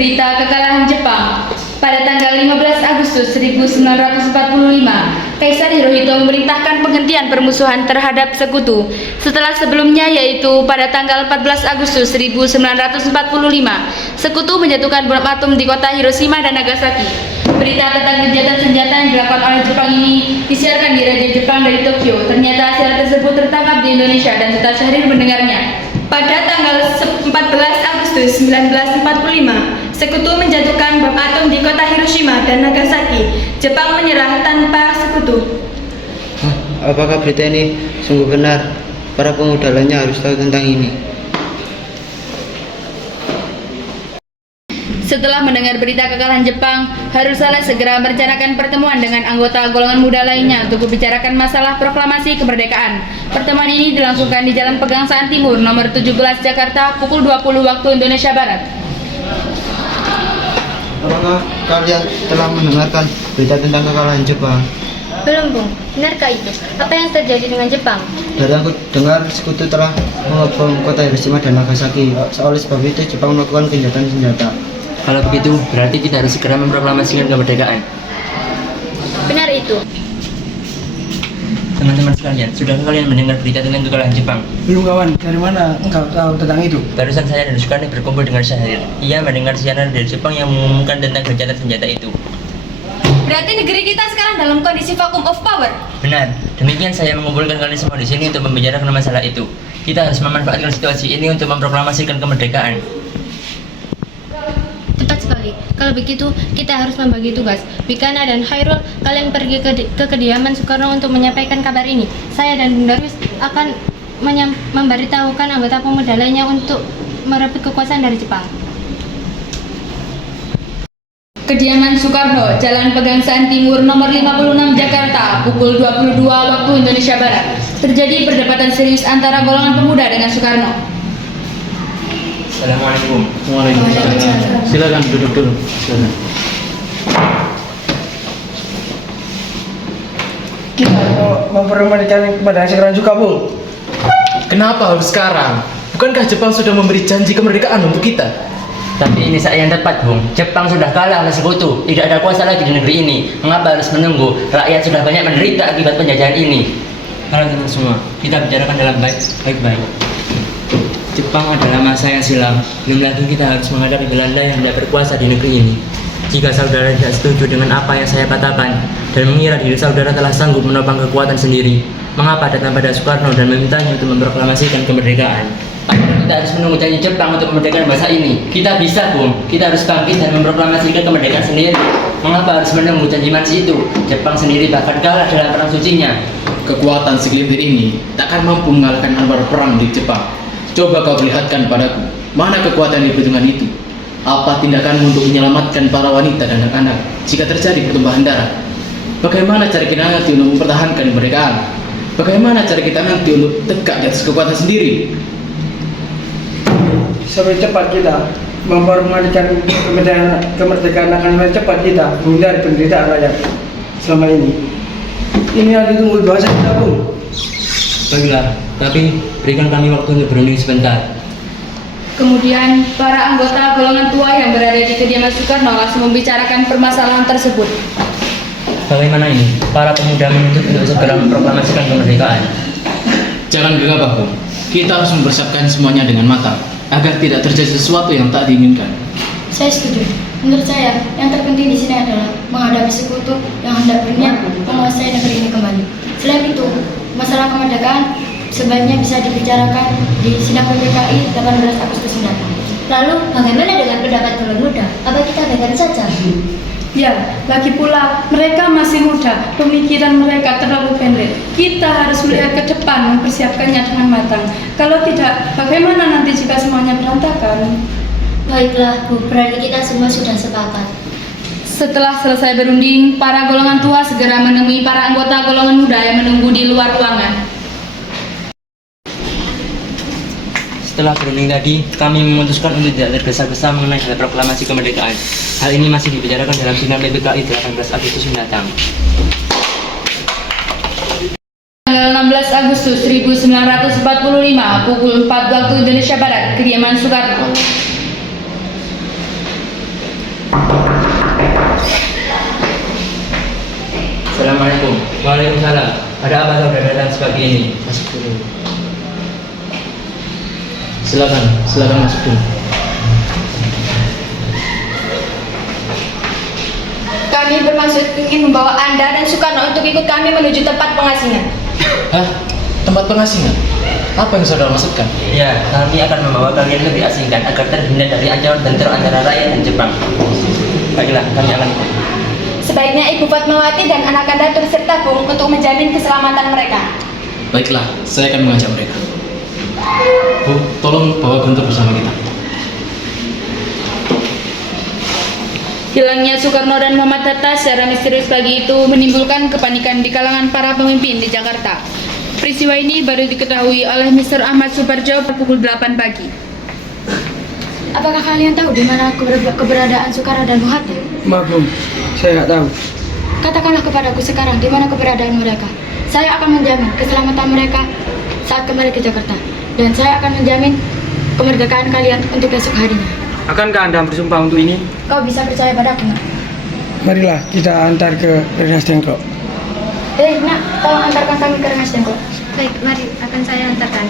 Berita kekalahan Jepang. Pada tanggal 15 Agustus 1945, Kaisar Hirohito memerintahkan penghentian permusuhan terhadap sekutu. Setelah sebelumnya, yaitu pada tanggal 14 Agustus 1945, sekutu menjatuhkan bom atom di kota Hiroshima dan Nagasaki. Berita tentang gencatan senjata yang dilakukan oleh Jepang ini disiarkan di radio Jepang dari Tokyo. Ternyata acara tersebut tertangkap di Indonesia dan Ustaz Syahrir mendengarnya. Pada tanggal 14 Agustus 1945, sekutu menjatuhkan bom atom di kota Hiroshima dan Nagasaki. Jepang menyerah tanpa sekutu. Apakah berita ini sungguh benar? Para pemuda lainnya harus tahu tentang ini. Setelah mendengar berita kekalahan Jepang, Harun Saleh segera merencanakan pertemuan dengan anggota golongan muda lainnya untuk membicarakan masalah proklamasi kemerdekaan. Pertemuan ini dilangsungkan di Jalan Pegangsaan Timur, nomor 17, Jakarta, pukul 20 waktu Indonesia Barat. Apakah kalian telah mendengarkan berita tentang kekalahan Jepang? Belum, Bung. Benarkah itu? Apa yang terjadi dengan Jepang? Dari aku dengar, sekutu telah mengebom kota Hiroshima dan Nagasaki. Oleh sebab itu, Jepang melakukan gencatan senjata. Kalau begitu, berarti kita harus segera memproklamasikan kemerdekaan. Benar itu. Teman-teman sekalian, sudahkah kalian mendengar berita tentang kekalahan Jepang? Belum kawan, dari mana engkau tahu tentang itu? Barusan saya dan Sukarni berkumpul dengan Syahrir. Ia mendengar siaran dari Jepang yang mengumumkan tentang gencatan senjata itu. Berarti negeri kita sekarang dalam kondisi vacuum of power. Benar, demikian saya mengumpulkan kalian semua di sini untuk membicarakan masalah itu. Kita harus memanfaatkan situasi ini untuk memproklamasikan kemerdekaan. Tepat sekali. Kalau begitu, kita harus membagi tugas. Bikana dan Khairul, kalian pergi ke kediaman Soekarno untuk menyampaikan kabar ini. Saya dan Bung Darwis akan memberitahukan anggota pemuda lainnya untuk merebut kekuasaan dari Jepang. Kediaman Soekarno, Jalan Pegangsaan Timur, nomor 56, Jakarta, pukul 22 waktu Indonesia Barat. Terjadi perdebatan serius antara golongan pemuda dengan Soekarno. Assalamualaikum. Waalaikumsalam. Silakan duduk dulu. Silakan. Kita mempermainkan kepada sekarang juga, Bung. Kenapa harus sekarang? Bukankah Jepang sudah memberi janji kemerdekaan untuk kita? Tapi ini saat yang tepat, Bung. Jepang sudah kalah oleh sekutu. Tidak ada kuasa lagi di negeri ini. Mengapa harus menunggu? Rakyat sudah banyak menderita akibat penjajahan ini. Halo teman semua, kita bicarakan dalam baik-baik. Jepang adalah masa yang silam. Belum lagi kita harus menghadapi Belanda yang tidak berkuasa di negeri ini. Jika saudara tidak setuju dengan apa yang saya katakan dan mengira diri saudara telah sanggup menopang kekuatan sendiri, mengapa datang pada Soekarno dan memintanya untuk memproklamasikan kemerdekaan? Kita harus menunggu janji Jepang untuk memerdekakan bangsa ini. Kita bisa, Bung. Kita harus bangkit dan memproklamasikan kemerdekaan sendiri. Mengapa harus menunggu janji manis itu? Jepang sendiri bahkan kalah dalam perang sucinya. Kekuatan segelintir ini takkan mampu mengalahkan armada perang di Jepang. Coba kau perlihatkan padaku, mana kekuatan di perhitungan itu? Apa tindakanmu untuk menyelamatkan para wanita dan anak-anak jika terjadi pertumpahan darah? Bagaimana cara kita nanti untuk mempertahankan kemerdekaan? Bagaimana cara kita nanti untuk tegak di atas kekuatan sendiri? Sampai cepat kita mempermainkan kemerdekaan akan lebih cepat kita menghindari penderitaan rakyat selama ini. Ini yang ditunggu bahasa kita, Bung. Baiklah, tapi berikan kami waktu untuk berunding sebentar. Kemudian, para anggota golongan tua yang berada di kediaman Soekarno langsung membicarakan permasalahan tersebut. Bagaimana ini? Para pemuda menuntut untuk segera memproklamasikan kemerdekaan. Jangan gegabah, Bung. Kita harus mempersiapkan semuanya dengan matang agar tidak terjadi sesuatu yang tak diinginkan. Saya setuju. Menurut saya, yang terpenting di sini adalah menghadapi sekutu yang hendak berniat menguasai negeri ini kembali. Selain itu, masalah kemerdekaan sebaiknya bisa dibicarakan di sidang PPKI 18 Agustus mendatang. Lalu, bagaimana dengan pendapat golongan muda? Apa kita abaikan saja? Ya, lagi pula mereka masih muda, pemikiran mereka terlalu pendek. Kita harus melihat ke depan, mempersiapkannya dengan matang. Kalau tidak, bagaimana nanti jika semuanya berantakan? Baiklah, Bu, berarti kita semua sudah sepakat. Setelah selesai berunding, para golongan tua segera menemui para anggota golongan muda yang menunggu di luar ruangan. Setelah berunding tadi, kami memutuskan untuk tidak tergesa-gesa mengenai hal proklamasi kemerdekaan. Hal ini masih dibicarakan dalam sidang PPKI 18 Agustus mendatang. Tanggal 16 Agustus 1945, pukul 4 waktu Indonesia Barat, kediaman Soekarno. Assalamualaikum. Waalaikumsalam. Ada apa saudara datang sepagi ini? Masuk dulu. Silakan masuk dulu. Kami bermaksud ingin membawa Anda dan Soekarno untuk ikut kami menuju tempat pengasingan. Hah? Tempat pengasingan? Apa yang saudara maksudkan? Ya, kami akan membawa kalian lebih asingkan agar terhindar dari ancaman bentrok antara rakyat dan Jepang. Baiklah, kami akan ikut. Sebaiknya Ibu Fatmawati dan anak Anda turut serta Bung untuk menjamin keselamatan mereka. Baiklah, saya akan mengajak mereka. Bu, tolong bawa Guntur bersama kita. Hilangnya Soekarno dan Muhammad Hatta secara misterius pagi itu menimbulkan kepanikan di kalangan para pemimpin di Jakarta. Peristiwa ini baru diketahui oleh Mr. Ahmad Suparjo pukul 8 pagi. Apakah kalian tahu di mana keberadaan Soekarno dan Hatta? Maaf Bung, saya nggak tahu. Katakanlah kepadaku sekarang di mana keberadaan mereka. Saya akan menjamin keselamatan mereka saat kembali ke Jakarta. Dan saya akan menjamin kemerdekaan kalian untuk besok harinya. Akankah Anda bersumpah untuk ini? Kau bisa percaya padaku, nak? Marilah kita antar ke Rengas Dengklok. Nak, tolong antarkan kami ke Rengas Dengklok. Baik, mari akan saya antarkan.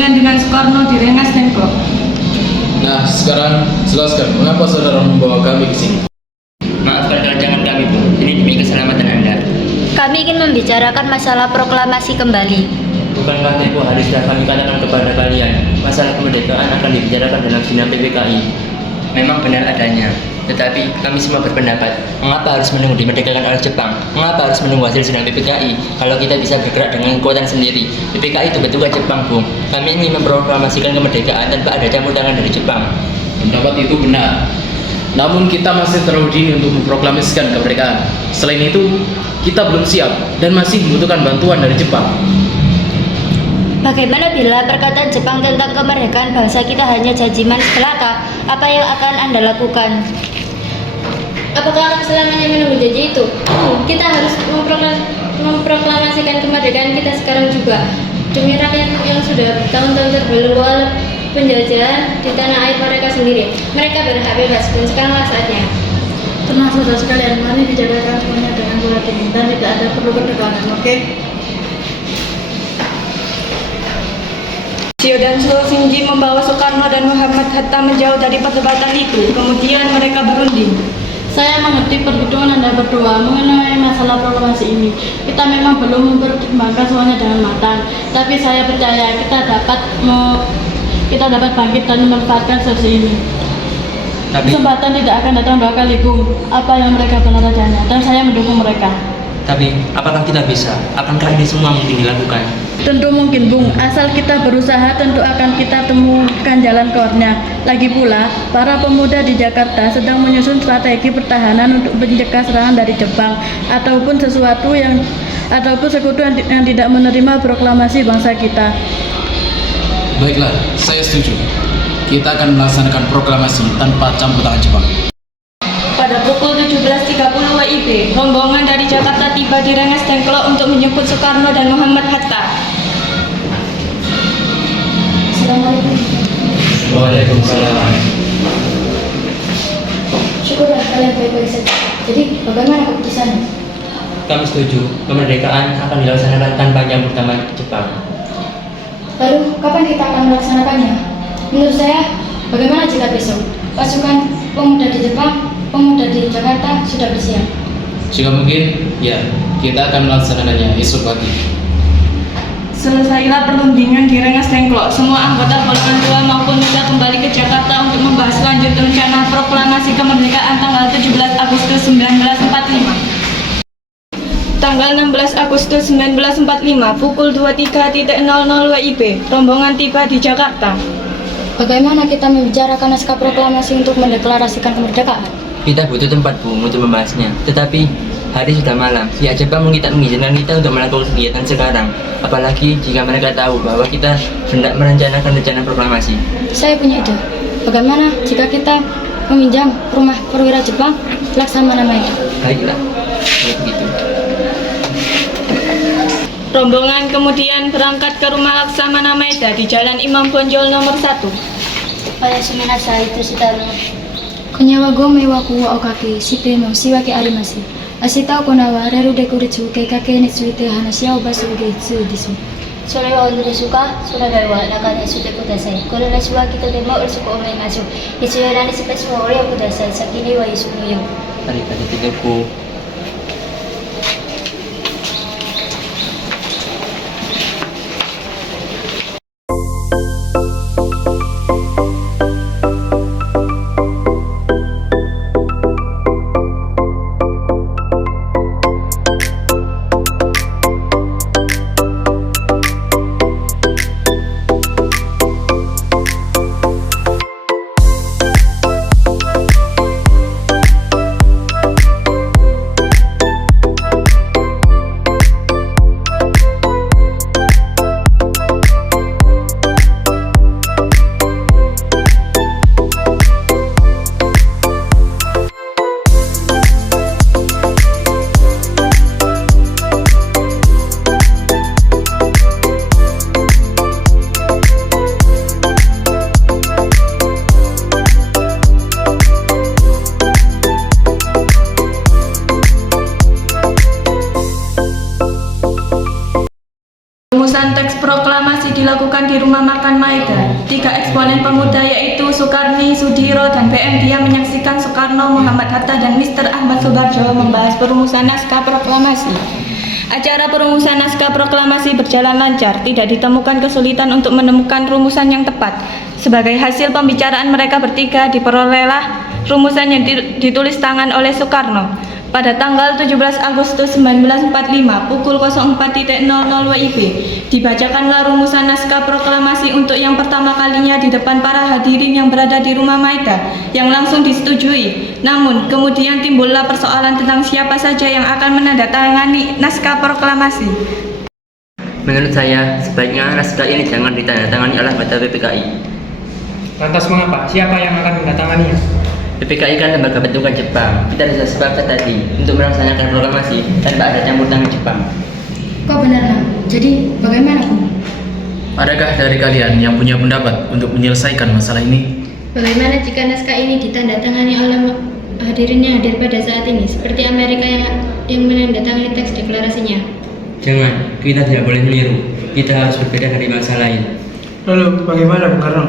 Dengan Soekarno di Rengas Dengklok. Nah, sekarang jelaskan mengapa saudara membawa kami ke sini. Maafkan kerancangan kami, Bu. Ini demi keselamatan Anda. Kami ingin membicarakan masalah proklamasi kembali. Bukankah tempo hari sudah kami katakan kepada kalian, masalah kemerdekaan akan dibicarakan dalam sidang PPKI? Memang benar adanya, tetapi kami semua berpendapat, mengapa harus menunggu dimerdekakan oleh Jepang? Mengapa harus menunggu hasil sidang PPKI kalau kita bisa bergerak dengan kekuatan sendiri? PPKI itu bertugas Jepang, Bung. Kami ingin memproklamasikan kemerdekaan tanpa ada campur tangan dari Jepang. Pendapat itu benar. Namun kita masih terlalu dini untuk memproklamasikan kemerdekaan. Selain itu, kita belum siap dan masih membutuhkan bantuan dari Jepang. Bagaimana bila perkataan Jepang tentang kemerdekaan bangsa kita hanya janjiman belaka? Apa yang akan Anda lakukan? Apakah akan selamanya menunggu janji itu? Kita harus memproklamasikan kemerdekaan kita sekarang juga. Demi rakyat yang sudah bertahun-tahun terbelenggu oleh penjajahan di tanah air mereka sendiri. Mereka berhak bebas dan sekaranglah saatnya. Tenang saudara sekalian, mari bicarakan semuanya dengan hati dan tidak ada perlu bertekanan, oke? Shio dan Suho Shinji membawa Soekarno dan Muhammad Hatta menjauh dari perdebatan itu. Kemudian mereka berunding. Saya mengerti perhitungan Anda berdua mengenai masalah proklamasi ini. Kita memang belum mempertimbangkan semuanya dengan matang, tapi saya percaya kita dapat bangkit dan memanfaatkan solusi ini. Kesempatan tidak akan datang dua kali, Bung. Apa yang mereka benar adanya, dan saya mendukung mereka. Tapi, apakah kita bisa? Akankah ini semua mungkin dilakukan? Tentu mungkin, Bung. Asal kita berusaha, tentu akan kita temukan jalan keluarnya. Lagi pula, para pemuda di Jakarta sedang menyusun strategi pertahanan untuk mencegah serangan dari Jepang ataupun sekutu yang tidak menerima proklamasi bangsa kita. Baiklah, saya setuju. Kita akan melaksanakan proklamasi tanpa campur tangan Jepang. Pada pukul 17.30 WIB, rombongan dari Jakarta tiba di Rengas Dengklok untuk menjemput Soekarno dan Muhammad Hatta. Assalamualaikum. Waalaikumsalam. Syukurlah kalian baik-baik saja. Jadi, bagaimana keputusannya? Kami setuju, kemerdekaan akan dilaksanakan tanpa campur tangan Jepang. Lalu, kapan kita akan melaksanakannya? Menurut saya, bagaimana jika besok pasukan pemuda di Jepang, pemuda di Jakarta sudah bersiap? Jika mungkin, ya, kita akan melaksanakannya esok pagi. Selesailah perundingan di Rengas Dengklok. Semua anggota golongan tua maupun muda kembali ke Jakarta untuk membahas lanjut rencana proklamasi kemerdekaan tanggal 17 Agustus 1945. Tanggal 16 Agustus 1945 pukul 23.00 WIB, rombongan tiba di Jakarta. Bagaimana kita membicarakan naskah proklamasi untuk mendeklarasikan kemerdekaan? Kita butuh tempat, Bu, untuk membahasnya. Tetapi, hari sudah malam. Pihak Jepang mungkin tak mengizinkan kita untuk melakukan kegiatan sekarang. Apalagi jika mereka tahu bahwa kita hendak merencanakan rencana proklamasi. Saya punya ide. Bagaimana jika kita meminjam rumah perwira Jepang Laksamana Maeda? Baiklah, kalau begitu. Rombongan kemudian berangkat ke rumah Laksamana Maeda di Jalan Imam Bonjol nomor 1. Kaya suminasa itu sitaro. Konyawa go mewaku wa okake site mo siwake arimasi. Asita konawa reru dekoritsu keikake netsuite hanashi wa basu geitsu disu. それは本当でしょうか。それでは中にしてください。これらしはきとてもおろしく思います。いつやらにスペースをおりください。先には一緒によ。 Daripada tidurku. Rumusan teks proklamasi dilakukan di rumah makan Maeda. 3 eksponen pemuda yaitu Soekarni, Sudiro, dan PM Dia menyaksikan Soekarno, Muhammad Hatta, dan Mr. Ahmad Subarjo membahas perumusan naskah proklamasi. Acara perumusan naskah proklamasi berjalan lancar, tidak ditemukan kesulitan untuk menemukan rumusan yang tepat. Sebagai hasil pembicaraan mereka bertiga, diperolehlah rumusan yang ditulis tangan oleh Soekarno. Pada tanggal 17 Agustus 1945 pukul 04.00 WIB dibacakanlah rumusan naskah proklamasi untuk yang pertama kalinya di depan para hadirin yang berada di rumah Maeda yang langsung disetujui. Namun kemudian timbullah persoalan tentang siapa saja yang akan menandatangani naskah proklamasi. Menurut saya, sebaiknya naskah ini jangan ditandatangani oleh anggota PPKI. Lantas mengapa? Siapa yang akan mendatanganinya? PPKI kan lembaga bentukan Jepang. Kita sudah sepakat tadi untuk melaksanakan proklamasi tanpa ada campur tangan Jepang. Kok benar nak? Jadi bagaimana Kum? Adakah dari kalian yang punya pendapat untuk menyelesaikan masalah ini? Bagaimana jika naskah ini ditandatangani oleh hadirin yang hadir pada saat ini, seperti Amerika yang menandatangani teks deklarasinya? Jangan, kita tidak boleh meniru. Kita harus berbeda dari bangsa lain. Lalu bagaimana Bung Karno?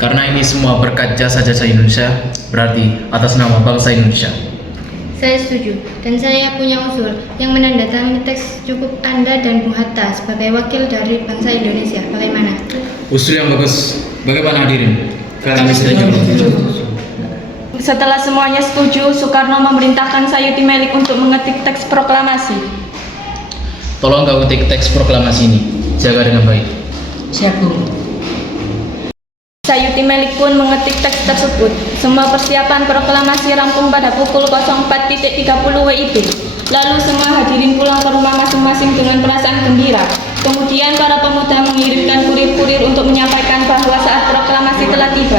Karena ini semua berkat jasa-jasa Indonesia, berarti atas nama bangsa Indonesia. Saya setuju, dan saya punya usul yang menandatangani teks cukup Anda dan Bung Hatta sebagai wakil dari bangsa Indonesia. Bagaimana? Usul yang bagus. Bagaimana hadirin? Kami setuju. Setelah semuanya setuju, Soekarno memerintahkan Sayuti Melik untuk mengetik teks proklamasi. Tolong kau ketik teks proklamasi ini. Jaga dengan baik. Siap Guru. Sayuti Melik pun mengetik teks tersebut. Semua persiapan proklamasi rampung pada pukul 04.30 WIB. Lalu semua hadirin pulang ke rumah masing-masing dengan perasaan gembira. Kemudian para pemuda mengirimkan kurir-kurir untuk menyampaikan bahwa saat proklamasi telah tiba.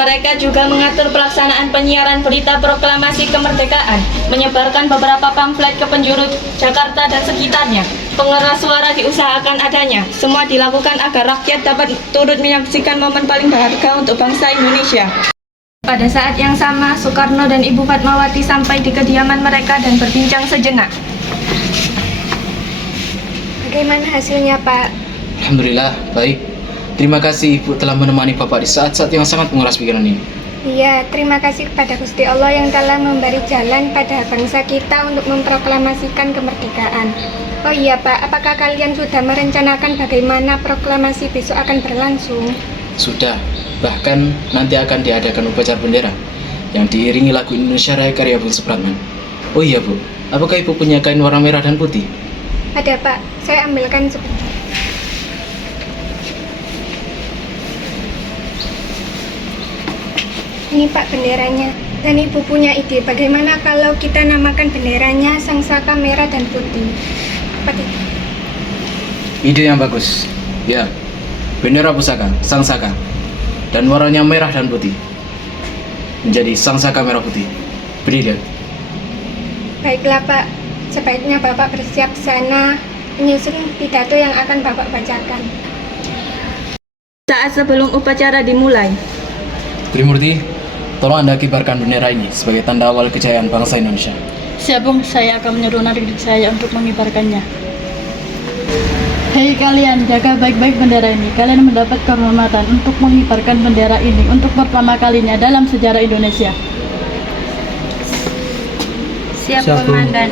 Mereka juga mengatur pelaksanaan penyiaran berita proklamasi kemerdekaan, menyebarkan beberapa pamflet ke penjuru Jakarta dan sekitarnya. Pengeras suara diusahakan adanya. Semua dilakukan agar rakyat dapat turut menyaksikan momen paling berharga untuk bangsa Indonesia. Pada saat yang sama, Soekarno dan Ibu Fatmawati sampai di kediaman mereka dan berbincang sejenak. Bagaimana hasilnya, Pak? Alhamdulillah, baik. Terima kasih Ibu telah menemani Bapak di saat-saat yang sangat menguras pikiran ini. Iya, terima kasih kepada Gusti Allah yang telah memberi jalan pada bangsa kita untuk memproklamasikan kemerdekaan. Oh iya Pak, apakah kalian sudah merencanakan bagaimana proklamasi besok akan berlangsung? Sudah, bahkan nanti akan diadakan upacara bendera yang diiringi lagu Indonesia Raya karya Bung Supratman. Oh iya Bu, apakah Ibu punya kain warna merah dan putih? Ada Pak, saya ambilkan sebentar. Ini Pak benderanya. Dan Ibu punya ide bagaimana kalau kita namakan benderanya Sangsaka merah dan putih. Apa itu? Ide yang bagus. Ya, bendera pusaka, Sangsaka, dan warnanya merah dan putih menjadi Sangsaka merah putih. Beri dia. Baiklah Pak, sebaiknya Bapak bersiap sana menyusun pidato yang akan Bapak bacakan. Saat sebelum upacara dimulai, Trimurti, tolong Anda kibarkan bendera ini sebagai tanda awal kejayaan bangsa Indonesia. Siap, Bung. Saya akan menyuruh adik saya untuk mengibarkannya. Hei kalian, jaga baik-baik bendera ini. Kalian mendapat kehormatan untuk mengibarkan bendera ini untuk pertama kalinya dalam sejarah Indonesia. siap komandan.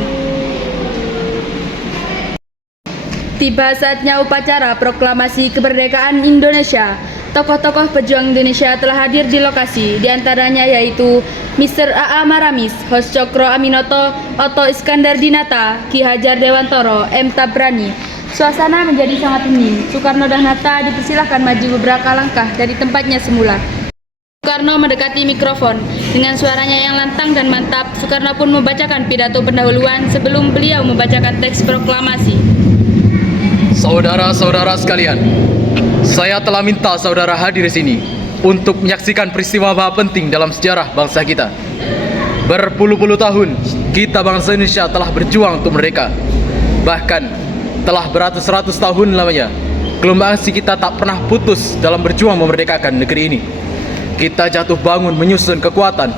Tiba saatnya upacara proklamasi kemerdekaan Indonesia. Tokoh-tokoh pejuang Indonesia telah hadir di lokasi, diantaranya yaitu Mr. A.A. Maramis, Hos Cokro Aminoto, Oto Iskandar Dinata, Ki Hajar Dewantoro, M. Tabrani. Suasana menjadi sangat hening. Soekarno dan Hatta dipersilahkan maju beberapa langkah dari tempatnya semula. Soekarno mendekati mikrofon. Dengan suaranya yang lantang dan mantap, Soekarno pun membacakan pidato pendahuluan sebelum beliau membacakan teks proklamasi. Saudara-saudara sekalian, saya telah minta saudara hadir di sini untuk menyaksikan peristiwa maha penting dalam sejarah bangsa kita. Berpuluh-puluh tahun, kita bangsa Indonesia telah berjuang untuk merdeka. Bahkan, telah beratus-ratus tahun lamanya, gelombang aksi kita tak pernah putus dalam berjuang memerdekakan negeri ini. Kita jatuh bangun menyusun kekuatan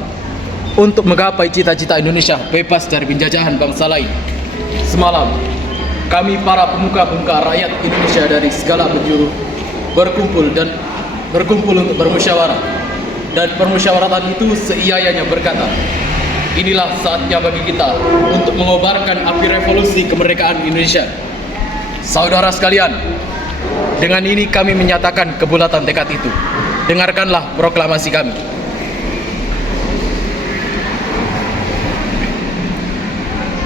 untuk menggapai cita-cita Indonesia bebas dari penjajahan bangsa lain. Semalam, kami para pemuka-pemuka rakyat Indonesia dari segala penjuru berkumpul untuk bermusyawarah. Dan permusyawaratan itu seiayanya berkata, inilah saatnya bagi kita untuk mengobarkan api revolusi kemerdekaan Indonesia. Saudara sekalian, dengan ini kami menyatakan kebulatan tekad itu. Dengarkanlah proklamasi kami.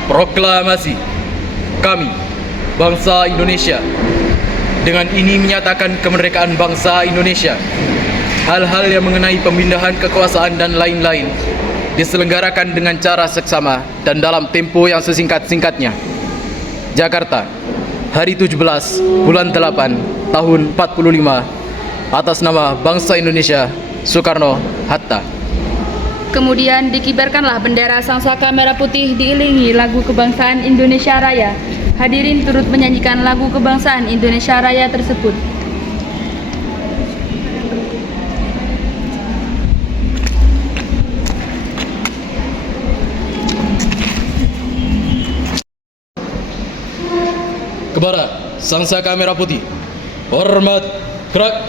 Proklamasi kami, bangsa Indonesia, dengan ini menyatakan kemerdekaan bangsa Indonesia. Hal-hal yang mengenai pemindahan kekuasaan dan lain-lain diselenggarakan dengan cara seksama dan dalam tempo yang sesingkat-singkatnya. Jakarta, hari 17 bulan 8 tahun 45, atas nama bangsa Indonesia, Soekarno Hatta. Kemudian dikibarkanlah bendera sangsaka merah putih diiringi lagu kebangsaan Indonesia Raya. Hadirin turut menyanyikan lagu kebangsaan Indonesia Raya tersebut. Kepada sangsaka merah putih, hormat, gerak.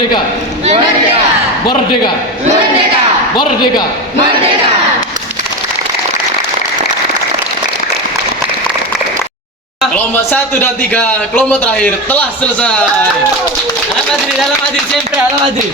Merdeka! Merdeka! Merdeka! Merdeka! Merdeka! Merdeka! Kelompok 1 dan 3, kelompok terakhir telah selesai. Dalam hadir, sempre dalam hadir.